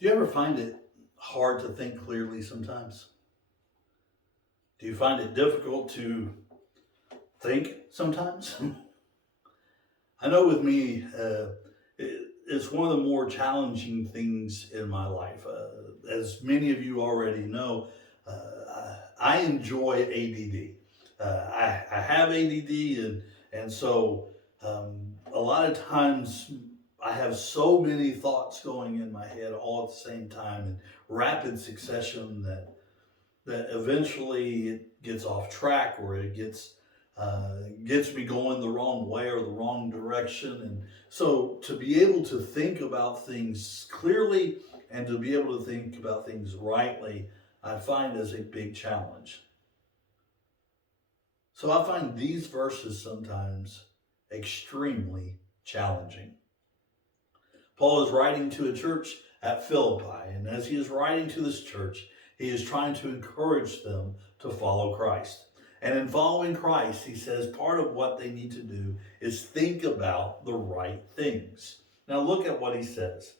Do you ever find it hard to think clearly sometimes? Do you find it difficult to think sometimes? I know with me, it's one of the more challenging things in my life. As many of you already know, I enjoy ADD. I have ADD, and so a lot of times I have so many thoughts going in my head all at the same time in rapid succession that eventually it gets off track or it gets me going the wrong way or the wrong direction. And so to be able to think about things clearly and to be able to think about things rightly, I find as a big challenge. So I find these verses sometimes extremely challenging. Paul is writing to a church at Philippi, and as he is writing to this church, he is trying to encourage them to follow Christ. And in following Christ, he says part of what they need to do is think about the right things. Now, look at what he says: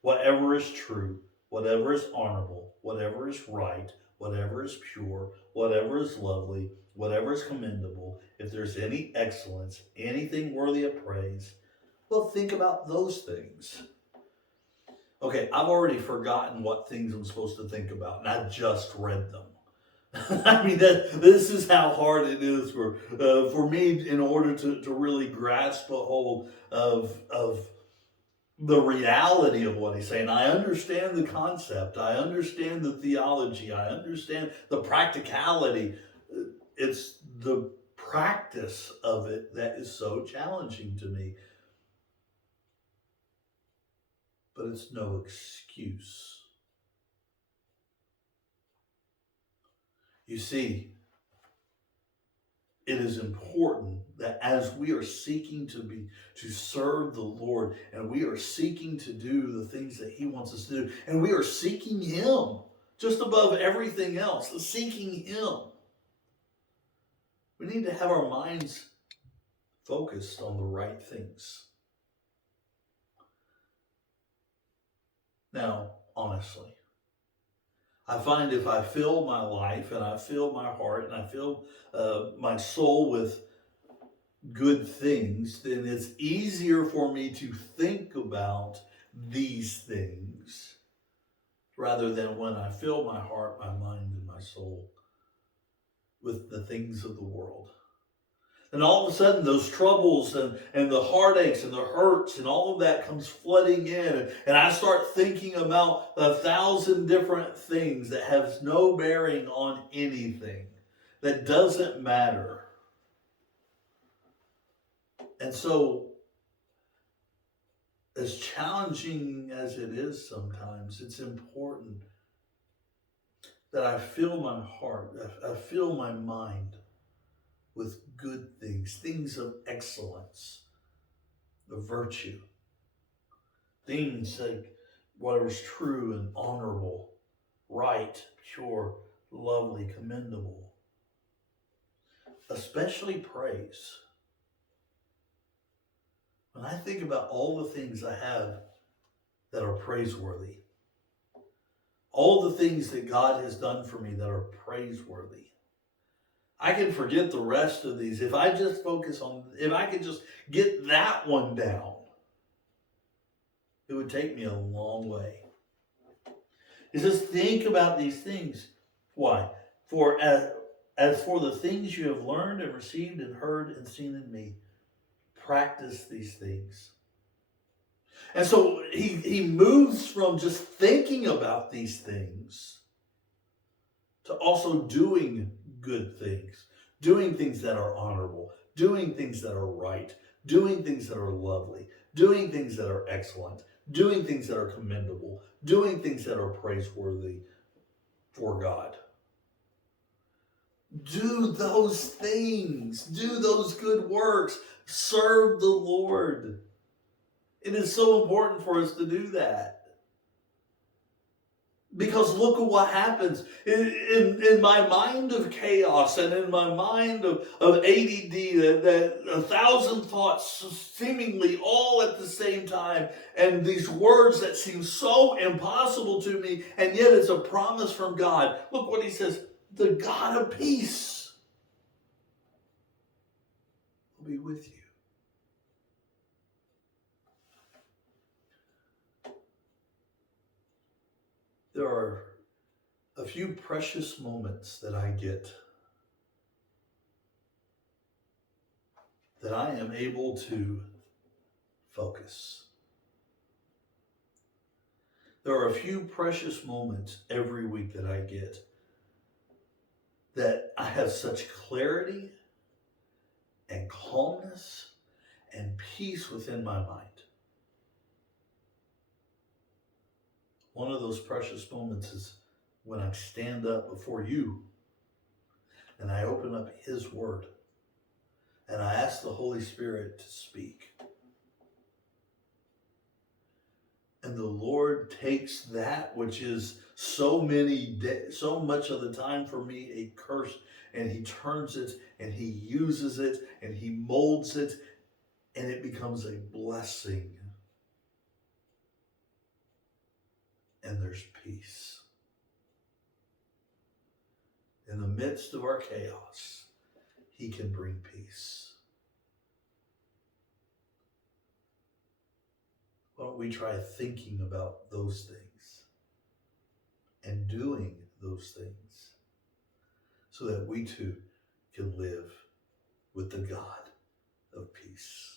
whatever is true, whatever is honorable, whatever is right, whatever is pure, whatever is lovely, whatever is commendable, if there's any excellence, anything worthy of praise, well, think about those things. Okay, I've already forgotten what things I'm supposed to think about, and I just read them. I mean, this is how hard it is for me in order to really grasp a hold of the reality of what he's saying. I understand the concept, I understand the theology, I understand the practicality. It's the practice of it that is so challenging to me, but it's no excuse. You see, it is important that as we are seeking to serve the Lord and we are seeking to do the things that he wants us to do and we are seeking him just above everything else, seeking him, we need to have our minds focused on the right things. Now, honestly, I find if I fill my life and I fill my heart and I fill my soul with good things, then it's easier for me to think about these things rather than when I fill my heart, my mind, and my soul with the things of the world. And all of a sudden, those troubles and the heartaches and the hurts and all of that comes flooding in. And I start thinking about 1,000 different things that have no bearing on anything, that doesn't matter. And so, as challenging as it is sometimes, it's important that I fill my heart, I fill my mind with good things, things of excellence, the virtue, things like whatever is true and honorable, right, pure, lovely, commendable, especially praise. When I think about all the things I have that are praiseworthy, all the things that God has done for me that are praiseworthy, I can forget the rest of these. If I just focus on, if I could just get that one down, it would take me a long way. He says, think about these things. Why? For as for the things you have learned and received and heard and seen in me, practice these things. And so he moves from just thinking about these things to also doing good things, doing things that are honorable, doing things that are right, doing things that are lovely, doing things that are excellent, doing things that are commendable, doing things that are praiseworthy for God. Do those things, do those good works, serve the Lord. It is so important for us to do that. Because look at what happens in my mind of chaos and in my mind of ADD, that 1,000 thoughts seemingly all at the same time, and these words that seem so impossible to me, and yet it's a promise from God. Look what he says, the God of peace will be with you. There are a few precious moments that I get that I am able to focus. There are a few precious moments every week that I get that I have such clarity and calmness and peace within my mind. One of those precious moments is when I stand up before you and I open up His Word and I ask the Holy Spirit to speak. And the Lord takes that which is so much of the time for me a curse, and He turns it and He uses it and He molds it, and it becomes a blessing. And there's peace. In the midst of our chaos, He can bring peace. Why don't we try thinking about those things and doing those things so that we too can live with the God of peace.